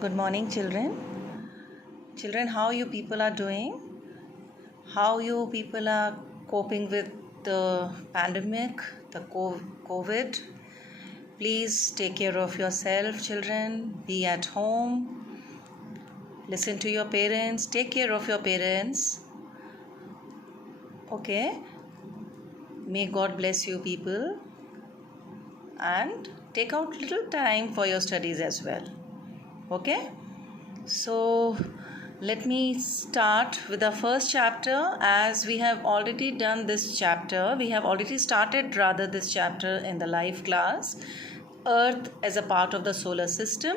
Good morning, children. Children, how you people are doing? How you people are coping with the pandemic, the COVID? Please take care of yourself, children. Be at home. Listen to your parents. Take care of your parents. Okay? May God bless you people. And take out little time for your studies as well. Okay? So let me start with the first chapter. As we have already done this chapter, we have already started this chapter in the live class, Earth as a part of the solar system.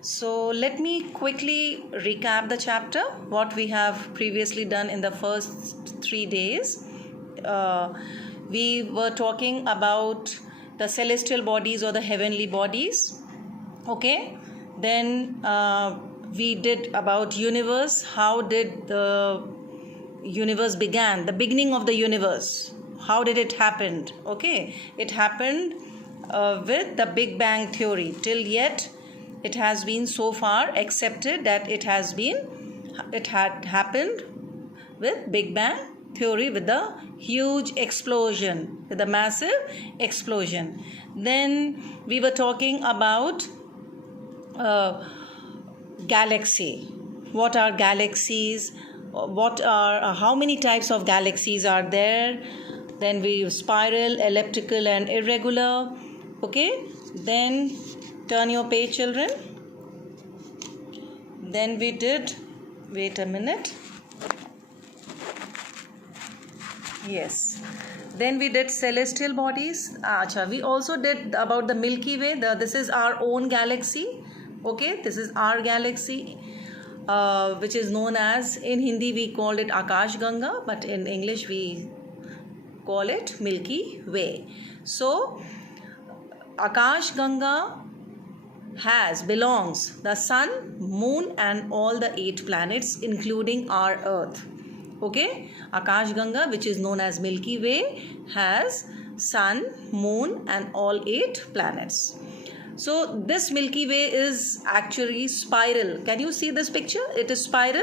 So let me quickly recap the chapter, what we have previously done in the first 3 days. We were talking about the celestial bodies or the heavenly bodies. Okay, then we did about universe. How did the universe began, the beginning of the universe, how did it happen? Okay, it happened with the Big Bang theory. Till yet it has been so far accepted that it had happened with Big Bang theory, with the huge explosion, with a massive explosion. Then we were talking about galaxy. What are galaxies? How many types of galaxies are there? Then we spiral, elliptical and irregular. Okay, then turn your page, children. Then we did, wait a minute. Yes, then we did celestial bodies. We also did about the Milky Way. This is our own galaxy. Okay, this is our galaxy, which is known as, in Hindi we called it Akash Ganga, but in English we call it Milky Way. So Akash Ganga belongs the sun, moon and all the 8 planets including our Earth. Okay, Akash Ganga, which is known as Milky Way, has sun, moon and all 8 planets. So this Milky Way is actually spiral. Can you see this picture? It is spiral,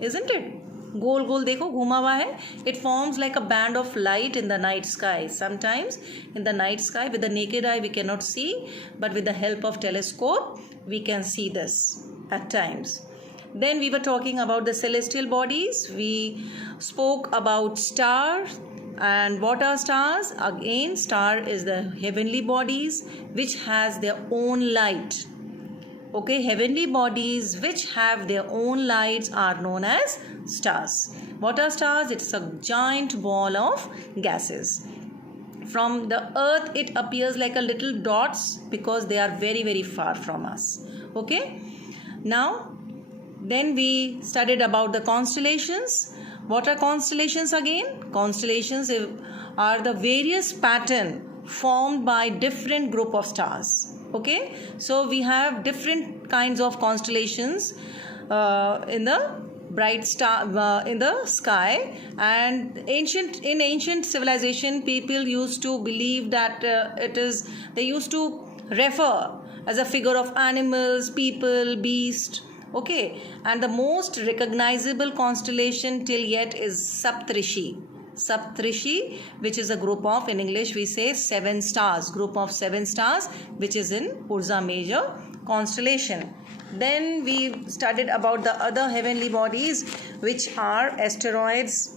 isn't it? Gol gol dekho, ghuma hua hai. It forms like a band of light in the night sky. Sometimes in the night sky with the naked eye we cannot see, but with the help of telescope we can see this at times. Then we were talking about the celestial bodies. We spoke about stars. And what are stars? Again, star is the heavenly bodies which has their own light. Okay, heavenly bodies which have their own lights are known as stars. What are stars? It's a giant ball of gases. From the earth it appears like a little dots because they are very, very far from us. Okay, now then we studied about the constellations. What are constellations again? Constellations are the various pattern formed by different group of stars. Okay, so we have different kinds of constellations in the bright star in the sky. And in ancient civilization, people used to believe that they used to refer as a figure of animals, people, beast. Okay, and the most recognizable constellation till yet is Saptarishi. Saptarishi, which is a group of, in English we say 7 stars, group of 7 stars, which is in Ursa Major constellation. Then we studied about the other heavenly bodies, which are asteroids,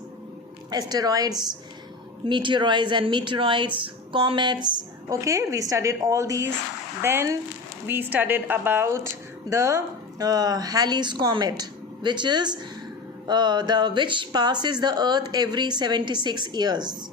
meteoroids and meteorites, comets. Okay, we studied all these. Then we studied about the Halley's Comet, which is which passes the earth every 76 years.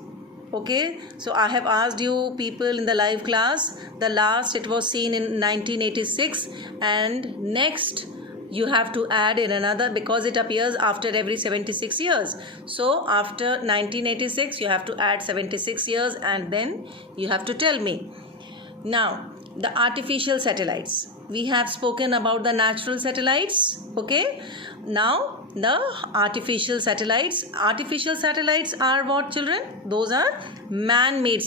Okay, so I have asked you people in the live class, the last it was seen in 1986, and next you have to add in another, because it appears after every 76 years. So after 1986 you have to add 76 years and then you have to tell me. Now the artificial satellites. We have spoken about the natural satellites. Okay, now the artificial satellites. Artificial satellites are what, children? Those are man-made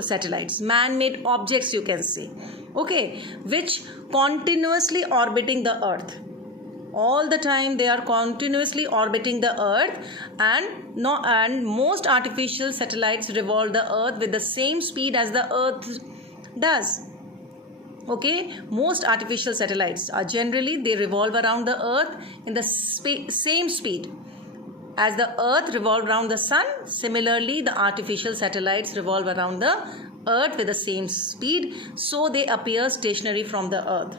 satellites, man-made objects, you can say, okay, which continuously orbiting the earth. All the time they are continuously orbiting the earth, and most artificial satellites revolve the earth with the same speed as the earth does. Okay, most artificial satellites are generally, they revolve around the earth in the same speed as the earth revolves around the sun. Similarly, the artificial satellites revolve around the earth with the same speed, so they appear stationary from the earth.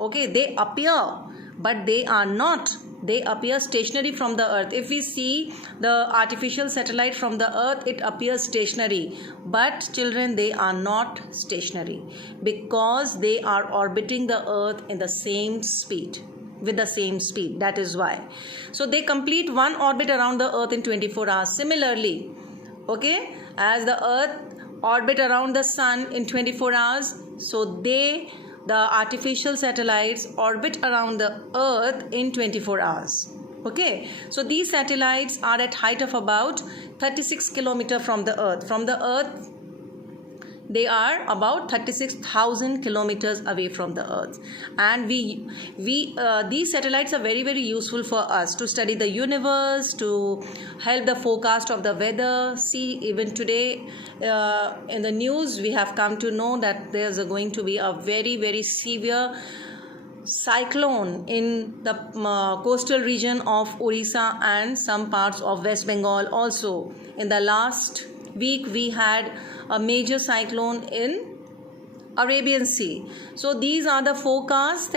Okay, they appear, but they are not. They appear stationary from the earth. If we see the artificial satellite from the earth, it appears stationary, but children, they are not stationary, because they are orbiting the earth in the same speed, with the same speed. That is why. So they complete one orbit around the earth in 24 hours. Similarly, okay, as the earth orbit around the sun in 24 hours, so the artificial satellites orbit around the earth in 24 hours. Okay, so these satellites are at height of about 36 kilometers from the earth. From the earth, they are about 36,000 kilometers away from the earth, and these satellites are very, very useful for us to study the universe, to help the forecast of the weather. See, even today in the news we have come to know that there's going to be a very, very severe cyclone in the coastal region of Orissa and some parts of West Bengal also. In the last week we had a major cyclone in Arabian Sea. So these are the forecast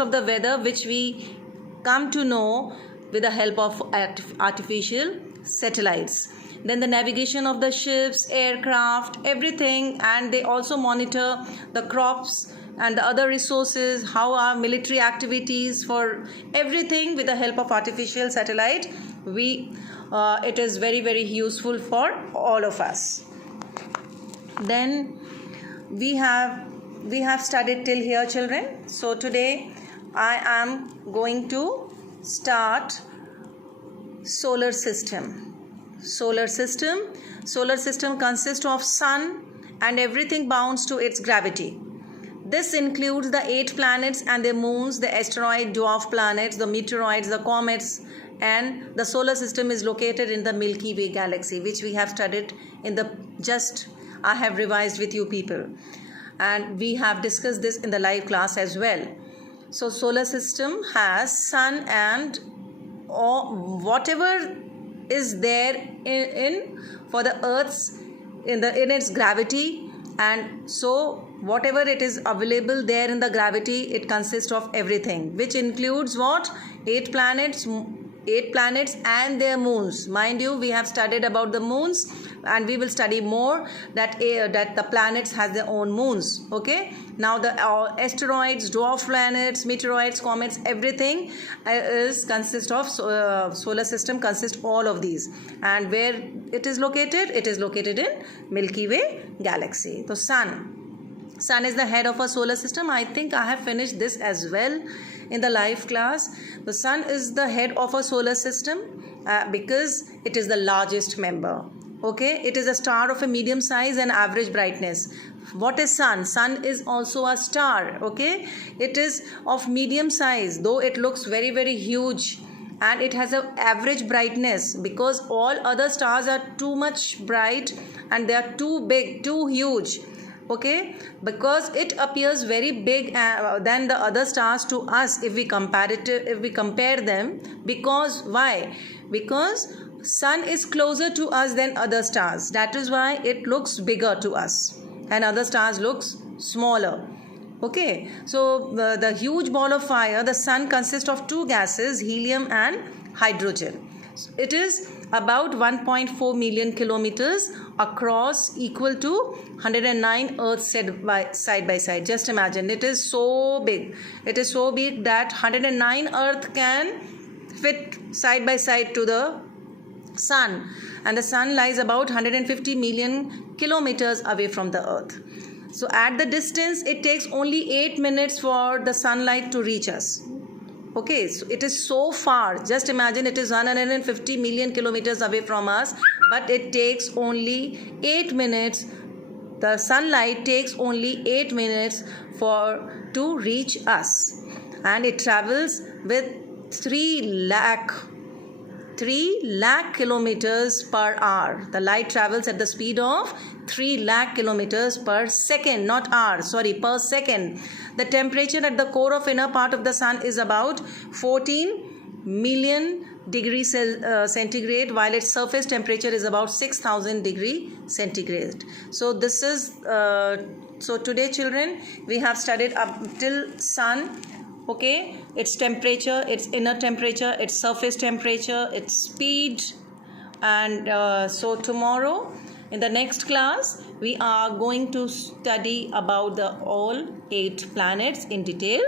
of the weather which we come to know with the help of artificial satellites. Then the navigation of the ships, aircraft, everything, and they also monitor the crops and the other resources, how are military activities, for everything with the help of artificial satellite. It is very, very useful for all of us. Then we have studied till here, children. So today I am going to start solar system. Solar system consists of sun and everything bounds to its gravity. This includes the 8 planets and their moons, the asteroid, dwarf planets, the meteoroids, the comets, and the solar system is located in the Milky Way galaxy, which we have studied I have revised with you people, and we have discussed this in the live class as well. So solar system has sun and whatever is there in for the earth's in its gravity, and so whatever it is available there in the gravity, it consists of everything, which includes what? 8 planets and their moons. Mind you, we have studied about the moons, and we will study more that the planets has their own moons. Okay, now the asteroids, dwarf planets, meteoroids, comets, everything consists of solar system, consists all of these. And where it is located? It is located in Milky Way galaxy. So sun is the head of a solar system. I think I have finished this as well in the live class. The sun is the head of a solar system because it is the largest member. Okay, it is a star of a medium size and average brightness. What is sun? Sun is also a star. Okay, it is of medium size, though it looks very, very huge, and it has an average brightness, because all other stars are too much bright and they are too big, too huge. Okay, because it appears very big than the other stars to us if we compare them. Because why? Because sun is closer to us than other stars. That is why it looks bigger to us, and other stars looks smaller. Okay, so the huge ball of fire, the sun, consists of 2 gases, helium and hydrogen. It is about 1.4 million kilometers across, equal to 109 Earths side by side. Just imagine, it is so big. It is so big that 109 Earth can fit side by side to the sun, and the sun lies about 150 million kilometers away from the Earth. So at the distance, it takes only 8 minutes for the sunlight to reach us. Okay, so it is so far. Just imagine, it is 150 million kilometers away from us, but it takes only 8 minutes the sunlight takes only 8 minutes to reach us, and it travels with 3 lakh kilometers per hour. The light travels at the speed of 3 lakh kilometers per second, not hour, sorry, per second. The temperature at the core of inner part of the sun is about 14 million degrees centigrade, while its surface temperature is about 6,000 degree centigrade. So this is so today, children, we have studied up till sun. Okay, its temperature, its inner temperature, its surface temperature, its speed, and so tomorrow in the next class we are going to study about the all 8 planets in detail.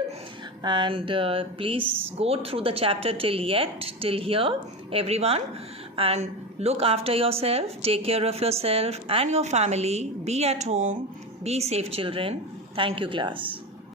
And please go through the chapter till here, everyone, and look after yourself, take care of yourself and your family. Be at home, be safe, children. Thank you, class.